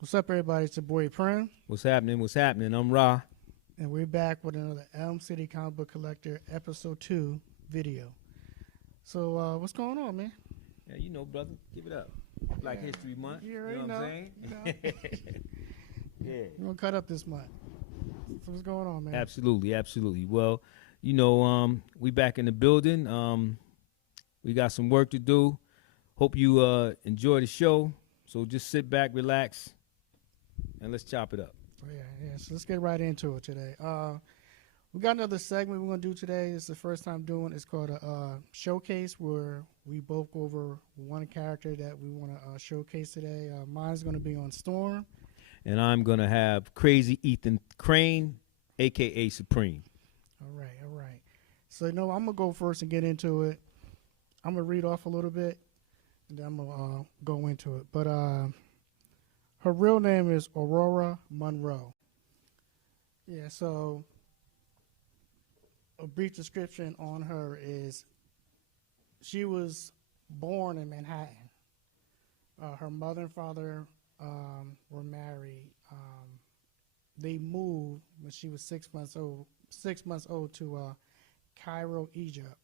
What's up, everybody? It's your boy Prim, What's happening? What's happening? I'm Ra. and we're back with another Elm City Comic Book Collector Episode 2 video. So, what's going on, man? Yeah, you know, brother. Give it up. Black History Month. You You already know what know. I'm saying? Yeah. We're going to cut up this month. So, what's going on, man? Absolutely, absolutely. Well, you know, we back in the building. We got some work to do. Hope you enjoy the show. So just sit back, relax, and let's chop it up. Oh, yeah. So, let's get right into it today. We got another segment we're going to do today. It's the first time doing it. It's called a showcase, where we both go over one character that we want to showcase today. Mine's going to be on Storm. And I'm going to have Crazy Ethan Crane, a.k.a. Supreme. All right. So, I'm going to go first and get into it. I'm going to read off a little bit, and then I'm going to go into it. But her real name is Aurora Monroe. Yeah, so a brief description on her is she was born in Manhattan. Her mother and father were married. They moved when she was 6 months old to Cairo, Egypt,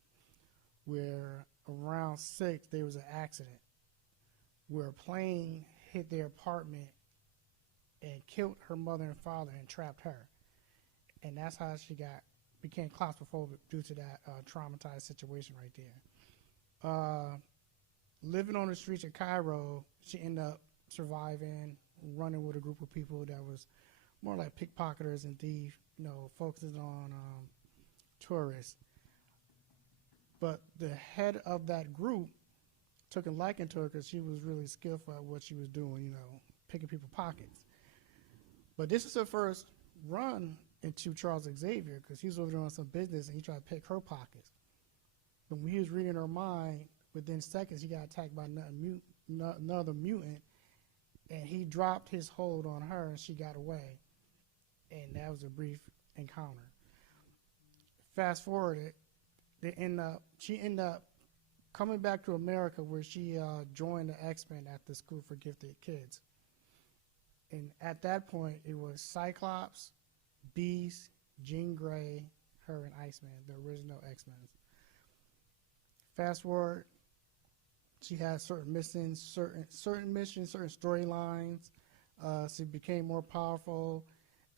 where around 6 there was an accident where a plane hit their apartment and killed her mother and father and trapped her. And that's how she became claustrophobic due to that traumatized situation right there. Living on the streets of Cairo, she ended up surviving, running with a group of people that was more like pickpocketers and thieves, focusing on tourists. But the head of that group took a liking to her because she was really skillful at what she was doing, picking people's pockets. But this is her first run into Charles Xavier, because he was over there on some business and he tried to pick her pockets. But when he was reading her mind, within seconds he got attacked by another mutant, and he dropped his hold on her and she got away. And that was a brief encounter. Fast forward, she ended up coming back to America, where she joined the X-Men at the School for Gifted Kids. And at that point, it was Cyclops, Beast, Jean Grey, her, and Iceman, the original X-Men. Fast forward, she had certain missions, certain storylines. She became more powerful.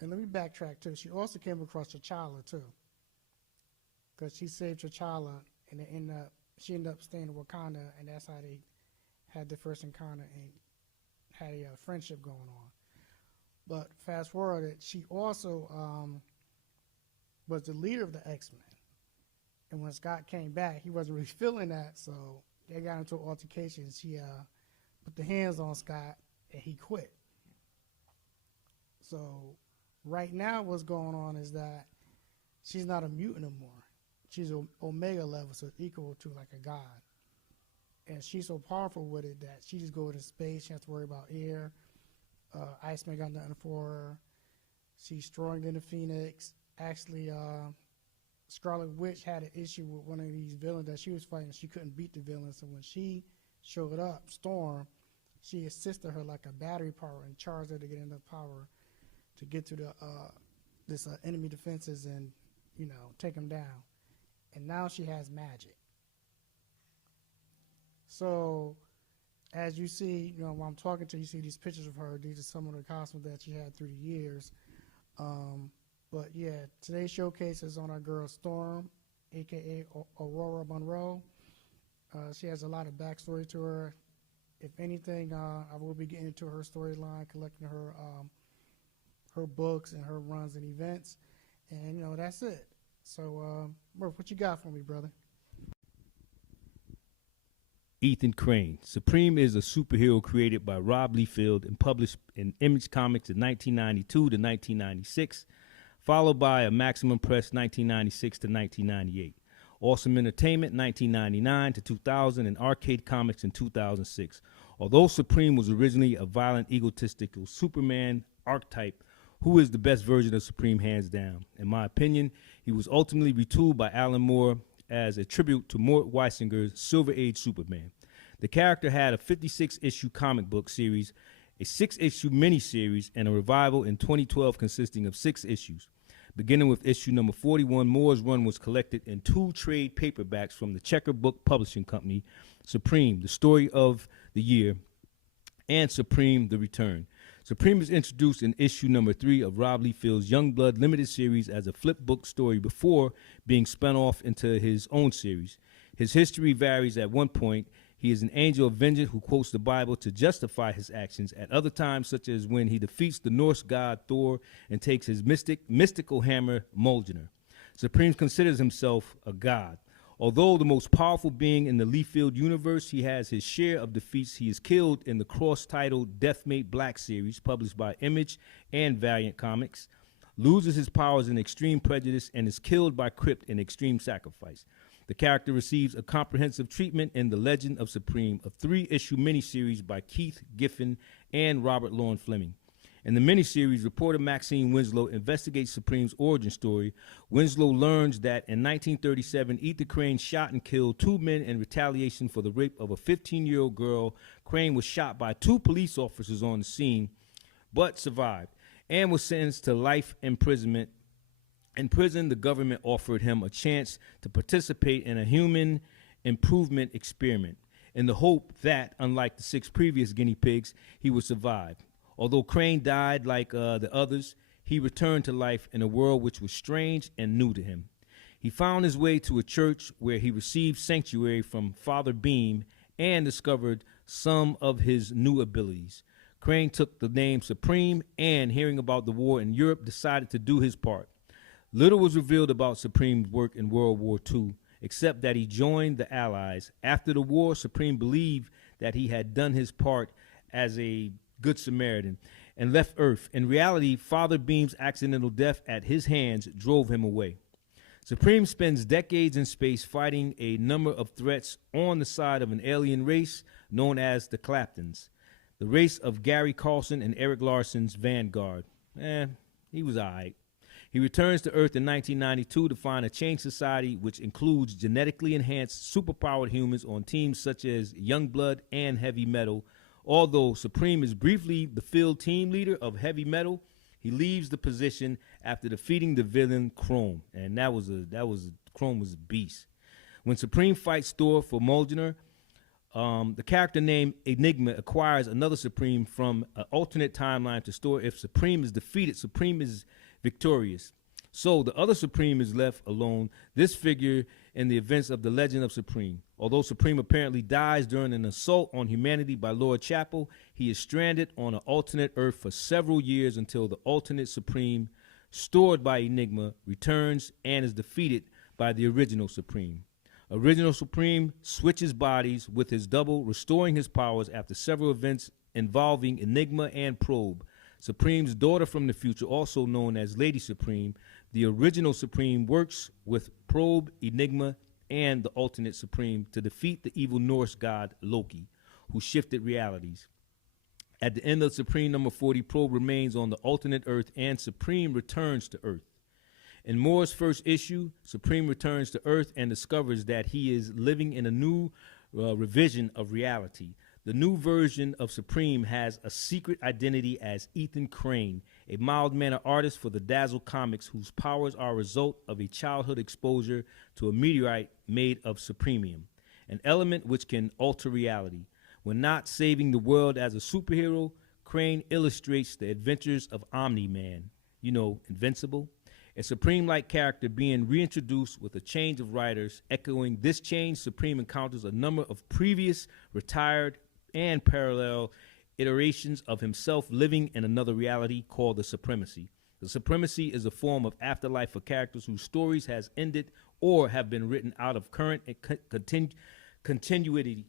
And let me backtrack too. She also came across T'Challa too, because she saved T'Challa, and she ended up staying in Wakanda, and that's how they had the first encounter and had a friendship going on. But fast forward, she also was the leader of the X-Men. And when Scott came back, he wasn't really feeling that, so they got into an altercation. She put the hands on Scott, and he quit. So right now what's going on is that she's not a mutant anymore. She's Omega level, so equal to like a god. And she's so powerful with it that she just goes into space. She has to worry about air. Iceman got nothing for her. She's stronger than the Phoenix. Actually, Scarlet Witch had an issue with one of these villains that she was fighting. She couldn't beat the villain, so when she showed up, Storm, she assisted her like a battery power and charged her to get enough power to get to this enemy defenses and take them down. And now she has magic. So as you see, while I'm talking to you, see these pictures of her. These are some of the costumes that she had through the years. But yeah, today's showcase is on our girl Storm, aka Aurora Monroe. She has a lot of backstory to her. If anything, I will be getting into her storyline, collecting her books and her runs and events, and that's it. So, Murph, what you got for me, brother? Ethan Crane. Supreme is a superhero created by Rob Liefeld and published in Image Comics in 1992 to 1996, followed by a Maximum Press 1996 to 1998. Awesome Entertainment 1999 to 2000, and Arcade Comics in 2006. Although Supreme was originally a violent, egotistical Superman archetype, who is the best version of Supreme hands down? In my opinion, he was ultimately retooled by Alan Moore as a tribute to Mort Weisinger's Silver Age Superman. The character had a 56-issue comic book series a 6-issue miniseries, and a revival in 2012 consisting of 6 issues. Beginning with issue number 41, Moore's run was collected in 2 trade paperbacks from the Comicbook Publishing Company, Supreme, the story of the year, and Supreme, the return. Supreme is introduced in issue number 3 of Rob Liefeld's Youngblood limited series as a flip book story before being spun off into his own series. His history varies. At one point, he is an angel of vengeance who quotes the Bible to justify his actions. At other times, such as when he defeats the Norse god Thor and takes his mystical hammer Mjolnir, Supreme considers himself a god. Although the most powerful being in the Liefeld universe, he has his share of defeats. He is killed in the cross-titled Deathmate Black series, published by Image and Valiant Comics, loses his powers in Extreme Prejudice, and is killed by Crypt in Extreme Sacrifice. The character receives a comprehensive treatment in The Legend of Supreme, a 3-issue miniseries by Keith Giffen and Robert Loren Fleming. In the miniseries, reporter Maxine Winslow investigates Supreme's origin story. Winslow learns that in 1937, Ethan Crane shot and killed 2 men in retaliation for the rape of a 15-year-old girl. Crane was shot by 2 police officers on the scene, but survived and was sentenced to life imprisonment. In prison, the government offered him a chance to participate in a human improvement experiment in the hope that, unlike the 6 previous guinea pigs, he would survive. Although Crane died like the others, he returned to life in a world which was strange and new to him. He found his way to a church where he received sanctuary from Father Beam and discovered some of his new abilities. Crane took the name Supreme and, hearing about the war in Europe, decided to do his part. Little was revealed about Supreme's work in World War II, except that he joined the Allies. After the war, Supreme believed that he had done his part as a Good Samaritan and left Earth. In reality, Father Beam's accidental death at his hands drove him away. Supreme spends decades in space fighting a number of threats on the side of an alien race known as the Claptons, the race of Gary Carlson and Eric Larson's vanguard. He was all right. He returns to Earth in 1992 to find a changed society which includes genetically enhanced, superpowered humans on teams such as Youngblood and Heavy Metal. Although Supreme is briefly the field team leader of Heavy Metal, he leaves the position after defeating the villain Chrome, and Chrome was a beast. When Supreme fights Thor for Mjolnir, the character named Enigma acquires another Supreme from an alternate timeline to store. If Supreme is defeated, Supreme is victorious. So the other Supreme is left alone, this figure in the events of The Legend of Supreme. Although Supreme apparently dies during an assault on humanity by Lord Chapel, he is stranded on an alternate Earth for several years until the alternate Supreme, stored by Enigma, returns and is defeated by the original Supreme. Original Supreme switches bodies with his double, restoring his powers after several events involving Enigma and Probe. Supreme's daughter from the future, also known as Lady Supreme, the original Supreme, works with Probe, Enigma, and the alternate Supreme to defeat the evil Norse god Loki, who shifted realities. At the end of Supreme number 40, Probe remains on the alternate Earth and Supreme returns to Earth. In Moore's first issue, Supreme returns to Earth and discovers that he is living in a new revision of reality. The new version of Supreme has a secret identity as Ethan Crane, a mild-mannered artist for the Dazzle Comics whose powers are a result of a childhood exposure to a meteorite made of supremium, an element which can alter reality. When not saving the world as a superhero, Crane illustrates the adventures of Omni-Man, Invincible, a Supreme-like character being reintroduced with a change of writers. Echoing this change, Supreme encounters a number of previous retired and parallel iterations of himself living in another reality called the Supremacy. The Supremacy is a form of afterlife for characters whose stories has ended or have been written out of current continuity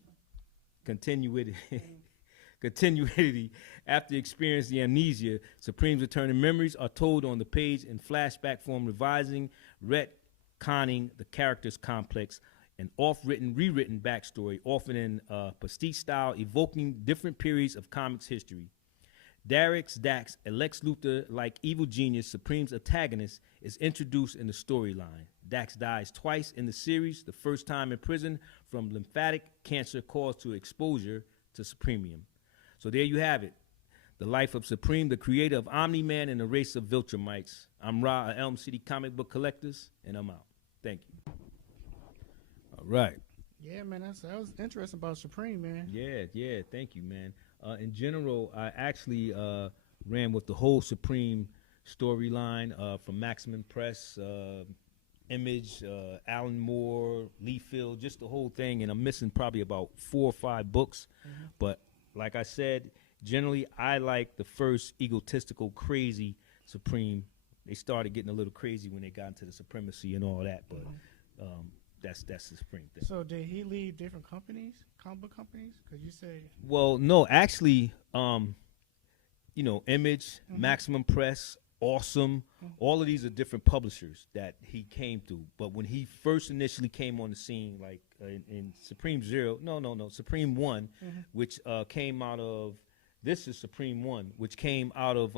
after experiencing the amnesia. Supreme's returning memories are told on the page in flashback form, revising, retconning the character's complex an off-written, rewritten backstory, often in pastiche style, evoking different periods of comics history. Dax, a Lex Luthor-like evil genius, Supreme's antagonist, is introduced in the storyline. Dax dies twice in the series, the first time in prison from lymphatic cancer caused to exposure to supremium. So there you have it. The Life of Supreme, the creator of Omni-Man and the Race of Viltrumites. I'm Ra of Elm City Comic Book Collectors, and I'm out. Thank you. All right. Yeah, man, that was interesting about Supreme, man. Yeah, thank you, man. In general, I actually ran with the whole Supreme storyline from Maximum Press, Image, Alan Moore, Lee Field, just the whole thing, and I'm missing probably about 4 or 5 books. But like I said, generally I like the first egotistical, crazy Supreme. They started getting a little crazy when they got into the supremacy and all that, but that's the Supreme thing. So did he leave different companies, comic book companies? Because you say... Well, no, actually, Image, Maximum Press, Awesome, all of these are different publishers that he came through. But when he first initially came on the scene, like in Supreme Zero, Supreme One, which came out of, this is Supreme One, which came out of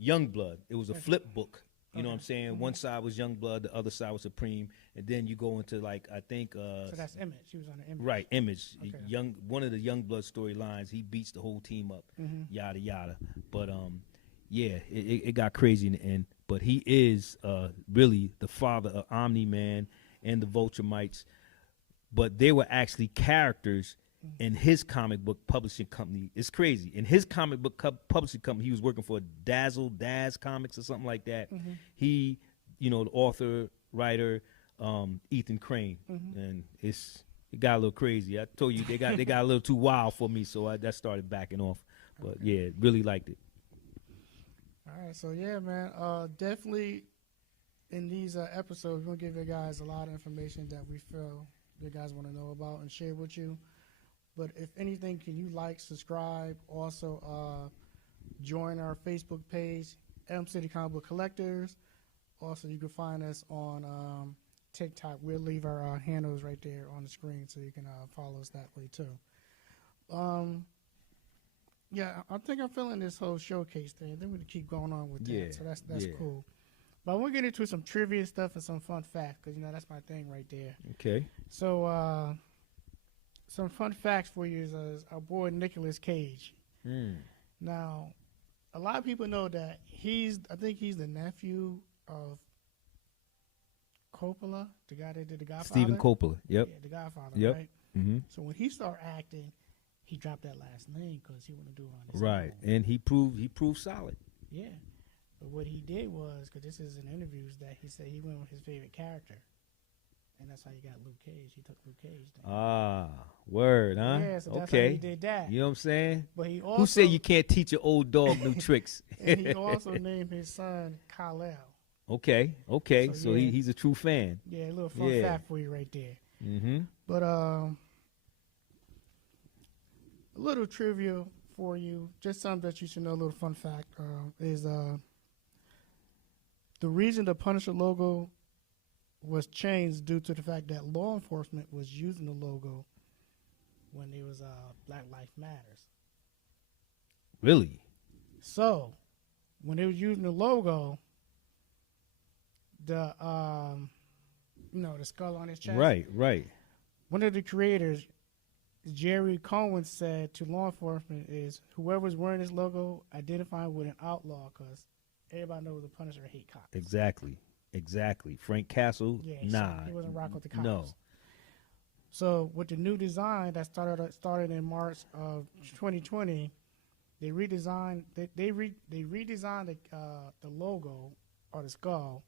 Youngblood. It was a flip book. You know what I'm saying? One side was Youngblood, the other side was Supreme, and then you go into I think. So that's Image. He was on the Image. Right, Image. Okay. One of the Youngblood storylines. He beats the whole team up. Yada yada. But yeah, it got crazy in the end. But he is really the father of Omni-Man and the Viltrumites. But they were actually characters in his comic book publishing company. It's crazy. In his comic book publishing company, he was working for Daz Comics or something like that. He, the author, writer, Ethan Crane, and it got a little crazy. I told you they got a little too wild for me, so that started backing off. But yeah, really liked it. All right, so yeah, man, definitely in these episodes, we're gonna give you guys a lot of information that we feel you guys want to know about and share with you. But if anything, can you like, subscribe, also join our Facebook page, Elm City Comic Book Collectors. Also, you can find us on TikTok. We'll leave our handles right there on the screen so you can follow us that way too. Yeah, I think I'm feeling this whole showcase thing. Then we can keep going on with that. So that's cool. But we'll get into some trivia stuff and some fun facts because, that's my thing right there. Okay. So some fun facts for you is our boy Nicolas Cage. Now, a lot of people know that I think he's the nephew of Coppola, the guy that did The Godfather. Stephen Coppola, yep. Yeah, The Godfather, yep. right? So when he started acting, he dropped that last name because he wanted to do it on his Right, own. and he proved solid. Yeah, but what he did was, because this is in interviews, that he said he went with his favorite character, and that's how he got Luke Cage. He took Luke Cage. Word, huh? Yeah, so that's okay. how he did that. You know what I'm saying? But he also, who said you can't teach your old dog new tricks? And he also named his son Kal-El. Okay. So yeah. he's a true fan. Yeah, a little fun fact for you right there. But a little trivia for you, just something that you should know. A little fun fact is the reason the Punisher logo was changed due to the fact that law enforcement was using the logo when there was Black Lives Matters. Really? So when they was using the logo, the the skull on his chest. Right. One of the creators, Jerry Cohen, said to law enforcement is whoever's wearing this logo identify with an outlaw because everybody knows the Punisher hate cops. Exactly. Frank Castle, nah. He wasn't rocking with the cops. No. So with the new design that started in March of 2020, they redesigned the logo or the skull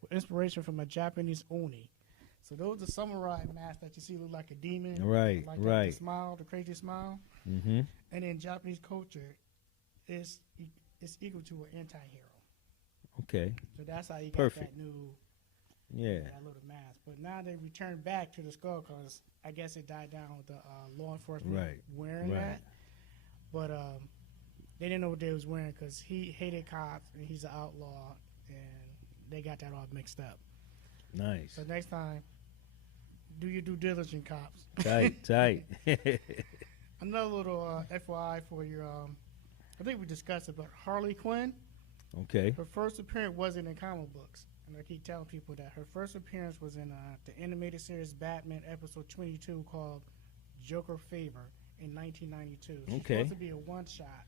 with inspiration from a Japanese oni. So those are samurai masks that you see look like a demon. Right. The smile, the crazy smile. And in Japanese culture, it's equal to an anti-hero. Okay. So that's how you got that new, that little mask. But now they return back to the skull because I guess it died down with the law enforcement wearing that. But they didn't know what they was wearing because he hated cops and he's an outlaw, and they got that all mixed up. Nice. So next time, do your due diligence, cops. Tight. Another little FYI for you. I think we discussed it, but Harley Quinn. Okay. Her first appearance wasn't in comic books. And I keep telling people that her first appearance was in the animated series Batman episode 22 called Joker Favor. in 1992. She's Okay. supposed to be a one-shot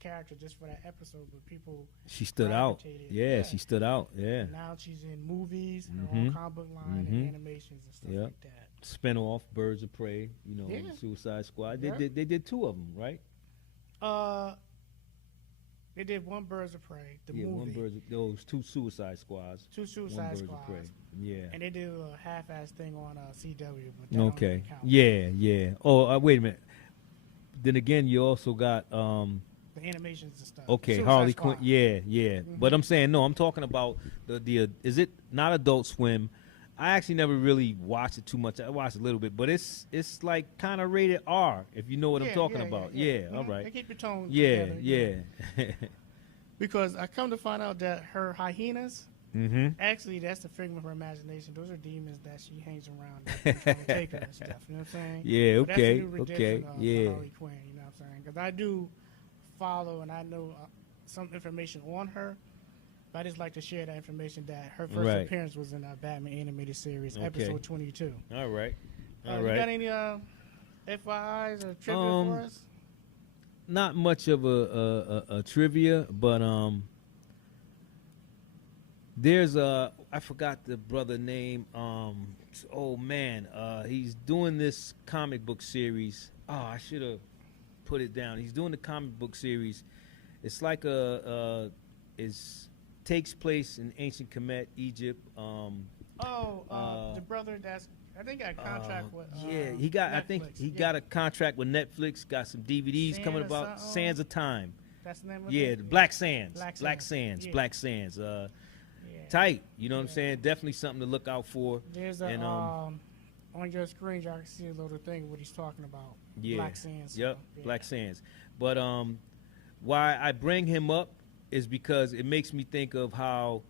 character just for that episode, but people She stood out. gravitated. Yeah, she stood out. Yeah. And now she's in movies, her Mhm. own comic book line, and animations and stuff Yep. like that. Spinoff, Birds of Prey. Yeah. Suicide Squad. Yep. They did 2 of them, right? They did one Birds of Prey, the Yeah, movie, one Birds. Those 2 Suicide Squads. 2 One Suicide Birds of Squads, Prey. Yeah. and they did a half-ass thing on CW. But that don't Okay. really count. Yeah, yeah. Oh, wait a minute. Then again, you also got The animations and stuff. okay, Suicide Harley Squad. Quinn. Yeah, yeah. But I'm saying no. I'm talking about the. Is it not Adult Swim? I actually never really watched it too much. I watched a little bit, but it's like kind of rated R. If you know what I'm talking about. Yeah. All They right. keep your tone Yeah, together. yeah. Because I come to find out that her hyenas, Mm-hmm. actually, that's the figment of her imagination. Those are demons that she hangs around that trying to take her and stuff. You know what I'm saying? Yeah. But that's the Okay. new redemption Okay. of Yeah. Harley Quinn. You know what I'm saying? Because I do follow and I know some information on her. But I just like to share that information that her first Right. appearance was in Batman animated series, Okay. episode 22. All right. All You got right. any FYIs or trivia for us? Not much of a trivia, but there's I forgot the brother name. Oh man, he's doing this comic book series. Oh, I should have put it down. He's doing the comic book series. It's like takes place in ancient Kemet, Egypt. The brother that's I think got a contract with. Yeah, he got. I think Netflix. he Yeah. got a contract with Netflix. Got some DVDs coming Sands or about. something? Sands of Time. That's the name of Yeah, it. the Black Sands. Black Black Sands. Sands. Yeah. Black Sands. Yeah. Tight. You know what I'm saying? Definitely something to look out for. There's a And, on your screen, y'all can see a little thing what he's talking about. Yeah. Black Sands. Yep. Yeah. Black Sands. But why I bring him up is because it makes me think of how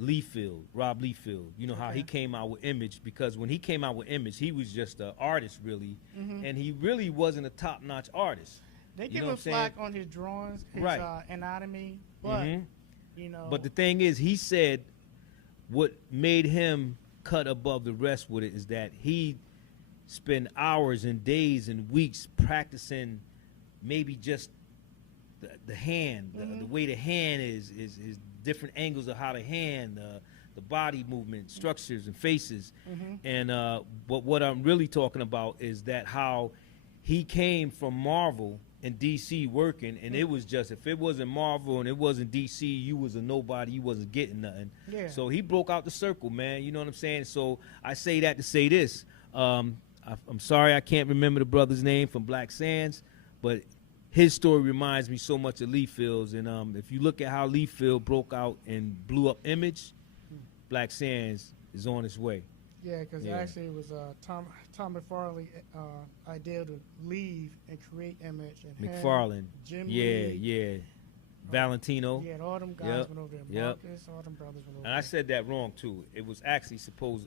Rob Liefeld, you know, how he Okay. came out with Image, because when he came out with Image, he was just an artist, really, Mhm. and he really wasn't a top-notch artist. They You give know him what I'm saying? flack on his drawings, his Right. anatomy, but Mhm. you know. But the thing is, he said what made him cut above the rest with it is that he spent hours and days and weeks practicing maybe just the hand, the way the hand is different angles of how the hand, the body movement, structures and faces. Mhm. And but what I'm really talking about is that how he came from Marvel and DC working, and it was just, if it wasn't Marvel and it wasn't DC, you was a nobody, you wasn't getting nothing. Yeah. So he broke out the circle, man. You know what I'm saying? So I say that to say this. I'm sorry I can't remember the brother's name from Black Sands, but his story reminds me so much of Liefeld's. And if you look at how Liefeld broke out and blew up Image, Black Sands is on its way. Yeah, because Yeah. actually it was Tom McFarlane idea to leave and create Image and him, McFarlane. Jim Yeah, Lee, yeah. Valentino. Yeah, and all them guys Yep. went over there. Yep. Marcus, all them brothers went over And I there. said that wrong too. It was actually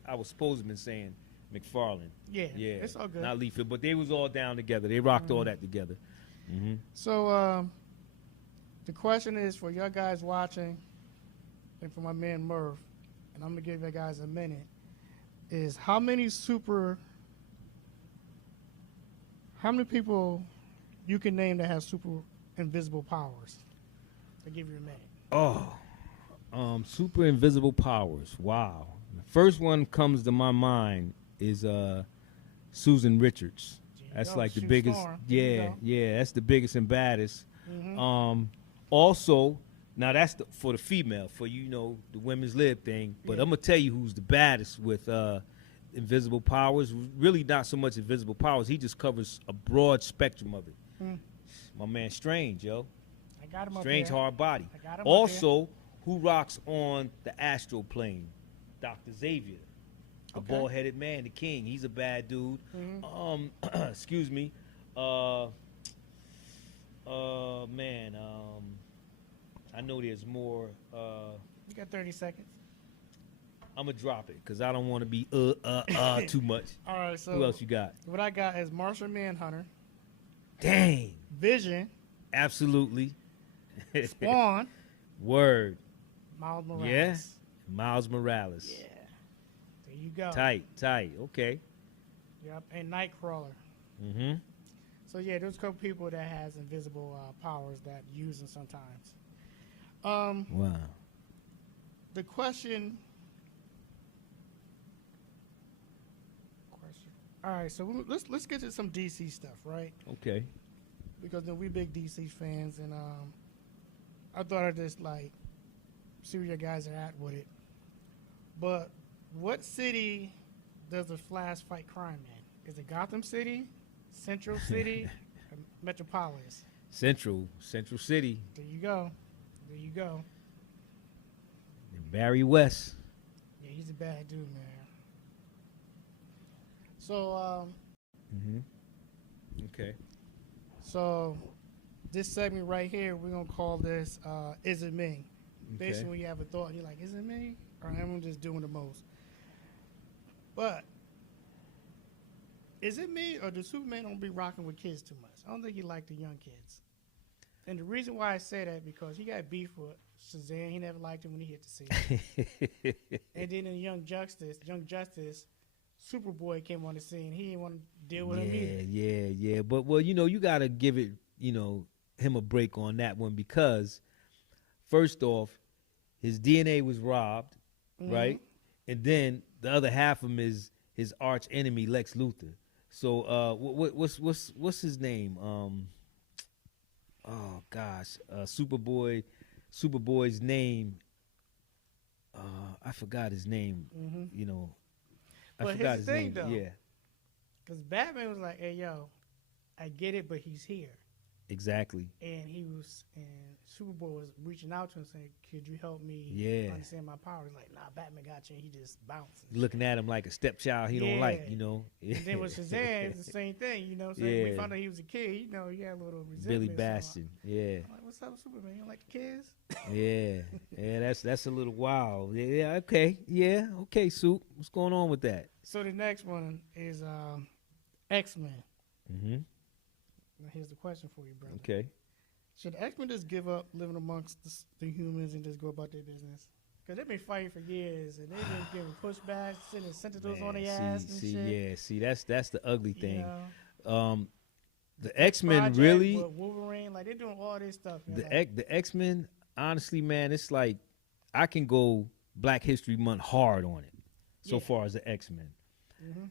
I was supposed to have been saying McFarlane. Yeah, Yeah. it's all good. Not Liefeld, but they was all down together. They rocked all that together. Mm-hmm. So the question is for y'all guys watching, and for my man Murph, and I'm gonna give you guys a minute, is how many people you can name that have super invisible powers? I'll give you a minute. Oh, super invisible powers. Wow. The first one comes to my mind is Susan Richards. There you That's go, like the Sue biggest. Storm. There you Yeah, go. yeah. That's the biggest and baddest. Mhm. Also, now that's for the female, for the women's lib thing. But Yeah. I'm gonna tell you who's the baddest with invisible powers. Really, not so much invisible powers. He just covers a broad spectrum of it. Mm. My man, Strange, yo. I got him up Strange here. hard body. I got him up Also, who rocks on the astral plane? Dr. Xavier, the Okay. bald-headed man, the king. He's a bad dude. Mhm. Excuse me. Man. I know there's more. You got 30 seconds. I'm gonna drop it because I don't want to be too much. All right, so Who else you got? what I got is Martial Manhunter, Dang. Vision, Absolutely. Spawn, Word. Miles Morales. Yeah. Miles Morales. Yeah. There you go. Tight. Okay. Yep, and Nightcrawler. Mm-hmm. So yeah, there's a couple people that has invisible powers that use them sometimes. Um, Wow. the question. All right, so let's get to some DC stuff, right? Okay. Because we big DC fans, and I thought I'd just like see where you guys are at with it. But what city does the Flash fight crime in? Is it Gotham City, Central City, or Metropolis? Central City. There you go. There you go. And Barry West. Yeah, he's a bad dude, man. So, Okay. so this segment right here, we're gonna call this "Is It Me?" Basically, Okay. when you have a thought, you're like, "Is it me?" Or am I just doing the most? But is it me, or does Superman don't be rocking with kids too much? I don't think he like the young kids. And the reason why I say that because he got beef with Shazam. He never liked him when he hit the scene. And then in Young Justice, Superboy came on the scene. He didn't want to deal with him either. Yeah. But well, you gotta give it, him a break on that one because first off, his DNA was robbed, right? And then the other half of him is his arch enemy Lex Luthor. So what's his name? Oh gosh, Superboy's name. I forgot his name. I But forgot here's his the thing, name. though. Yeah, Because Batman was like, "Hey, yo, I get it, but he's here." exactly. And Superboy was reaching out to him saying, "Could you help me Yeah. understand my power?" He's like, "Nah, Batman got you." And he just bounced. Looking at him like a stepchild he don't like, And then with Shazam, it's the same thing, So Yeah. we found out he was a kid, he had a little resentment. Billy so Bastion. Yeah, I'm like, "What's up, Superman? You don't like the kids?" yeah. That's a little wild. Yeah, okay. Yeah, okay. Soup. What's going on with that? So the next one is X-Men. Mm-hmm. Now here's the question for you, brother. Okay. Should X-Men just give up living amongst the humans and just go about their business? Because they've been fighting for years, and they've been giving pushbacks, sending sentinels on their ass and shit. See, that's the ugly You thing. know? The X-Men Project really, with Wolverine, like they're doing all this stuff. the X-Men, honestly, man, it's like I can go Black History Month hard on it. So Yeah. far as the X-Men, Mm-hmm.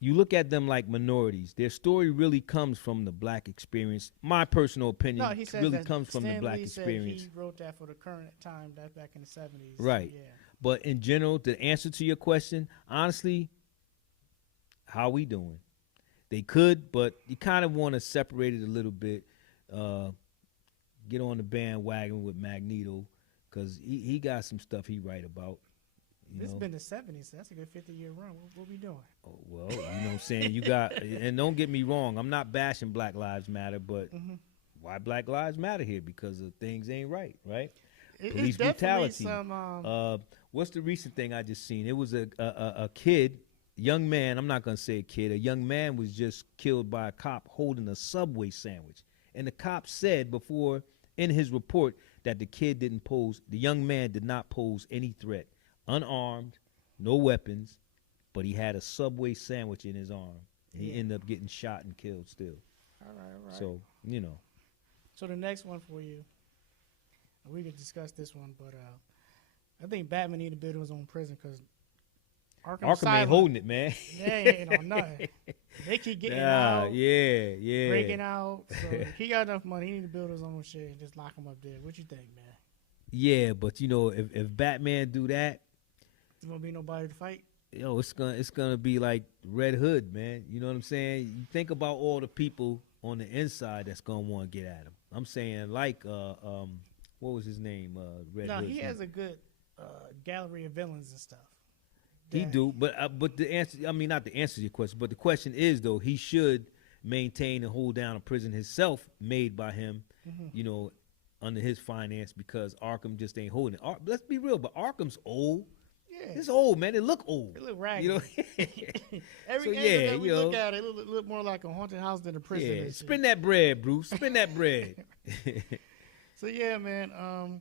you look at them like minorities. Their story really comes from the Black experience. My personal opinion No, he said really that comes from the Stan Black Lee said experience. he wrote that for the current time. That's back in the 70s. Right. Yeah. But in general, the answer to your question, honestly, how we doing? They could, but you kind of want to separate it a little bit. Get on the bandwagon with Magneto because he got some stuff he write about. This has been the 70s, so that's a good 50-year run. What we doing? Oh, well, you know what I'm saying? You got, and don't get me wrong, I'm not bashing Black Lives Matter, but why Black Lives Matter here? Because of things ain't right? Police It's definitely brutality. some. What's the recent thing I just seen? It was a kid, young man. I'm not gonna say a kid. A young man was just killed by a cop holding a Subway sandwich, and the cop said before in his report that the young man did not pose any threat, unarmed, no weapons, but he had a Subway sandwich in his arm. He ended up getting shot and killed still. All right. So So the next one for you, we could discuss this one, but I think Batman need to build his own prison because Arkham ain't holding it, man. They ain't on nothing. They keep getting out. Yeah. Breaking out. So he got enough money. He need to build his own shit and just lock him up there. What you think, man? Yeah, but if Batman do that, There's gonna be nobody to fight. it's gonna be like Red Hood, man. You know what I'm saying? You think about all the people on the inside that's gonna want to get at him. I'm saying like what was his name? Red Hood. No, he has a good gallery of villains and stuff. He do, but the answer, I mean, not the answer to your question, but the question is though, he should maintain and hold down a prison himself made by him, under his finance because Arkham just ain't holding it. Let's be real, but Arkham's old. Yeah, It's old, man. It look old. it look ragged. So, Every angle that we look at it, it look more like a haunted house than a prison. Yeah, and shit. spin that bread, Bruce. Spin that bread. So yeah, man.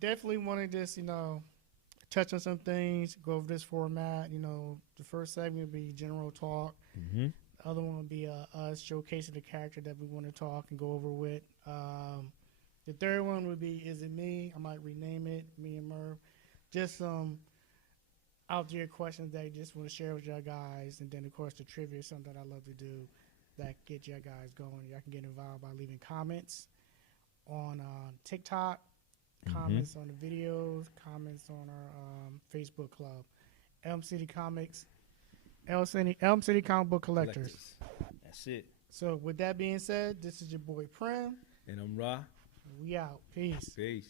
Definitely want to just touch on some things. Go over this format. The first segment will be general talk. The other one would be us showcasing the character that we want to talk and go over with. The third one would be Is It Me? I might rename it, me and Merv. Just some out there questions that I just want to share with y'all guys. And then, of course, the trivia is something that I love to do that get y'all guys going. Y'all can get involved by leaving comments on TikTok, comments on the videos, comments on our Facebook club, Elm City Comics, Elm City Comic Book Collectors. That's it. So with that being said, this is your boy Prim. And I'm Ra. We out. Peace. Peace.